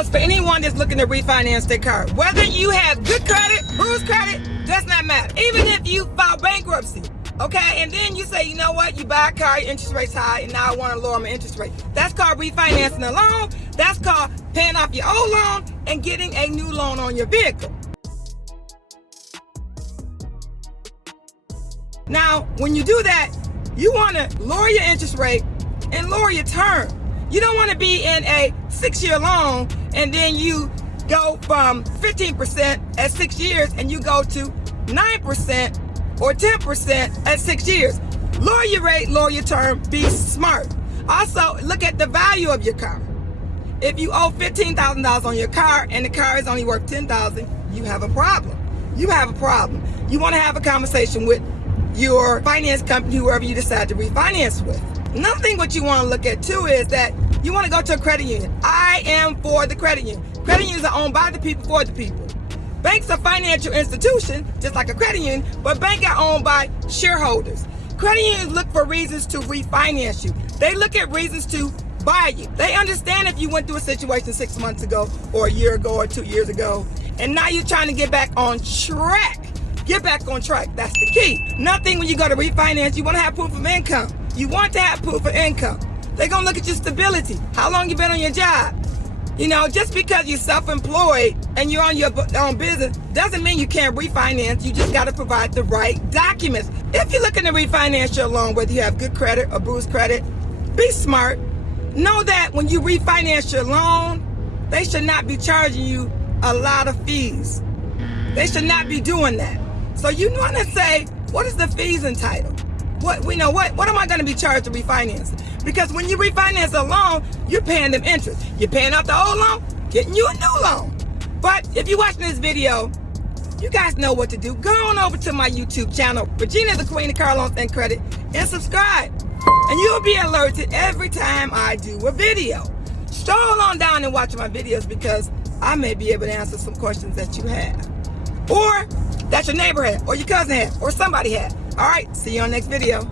goes for anyone that's looking to refinance their car. Whether you have good credit, bruised credit, does not matter. Even if you file bankruptcy, okay, and then you say, you know what, you buy a car, your interest rate's high, and now I want to lower my interest rate. That's called refinancing a loan. That's called paying off your old loan and getting a new loan on your vehicle. Now, when you do that, you want to lower your interest rate and lower your term. You don't want to be in a 6-year loan and then you go from 15% at 6 years and you go to 9% or 10% at 6 years. Lower your rate, lower your term, be smart. Also, look at the value of your car. If you owe $15,000 on your car and the car is only worth $10,000, you have a problem. You have a problem. You want to have a conversation with your finance company, whoever you decide to refinance with. Another thing what you want to look at too is that you want to go to a credit union. I am for the credit union. Credit unions are owned by the people for the people. Banks are financial institutions, just like a credit union, but banks are owned by shareholders. Credit unions look for reasons to refinance you. They look at reasons to buy you. They understand if you went through a situation 6 months ago or a year ago or 2 years ago, and now you're trying to get back on track. Get back on track. That's the key. Nothing when you go to refinance, you want to have proof of income. You want to have proof of income. They're going to look at your stability. How long you been on your job? You know, just because you're self-employed and you're on your own business doesn't mean you can't refinance. You just got to provide the right documents. If you're looking to refinance your loan, whether you have good credit or bruised credit, be smart. Know that when you refinance your loan, they should not be charging you a lot of fees. They should not be doing that. So you want to say, what is the fees entitled? What am I going to be charged to refinance? Because when you refinance a loan, you're paying them interest. You're paying off the old loan, getting you a new loan. But if you're watching this video, you guys know what to do. Go on over to my YouTube channel, Regina, the Queen of Car Loans and Credit, and subscribe. And you'll be alerted every time I do a video. Stroll on down and watch my videos because I may be able to answer some questions that you have. Or that your neighbor had, or your cousin had, or somebody had. All right, see you on the next video.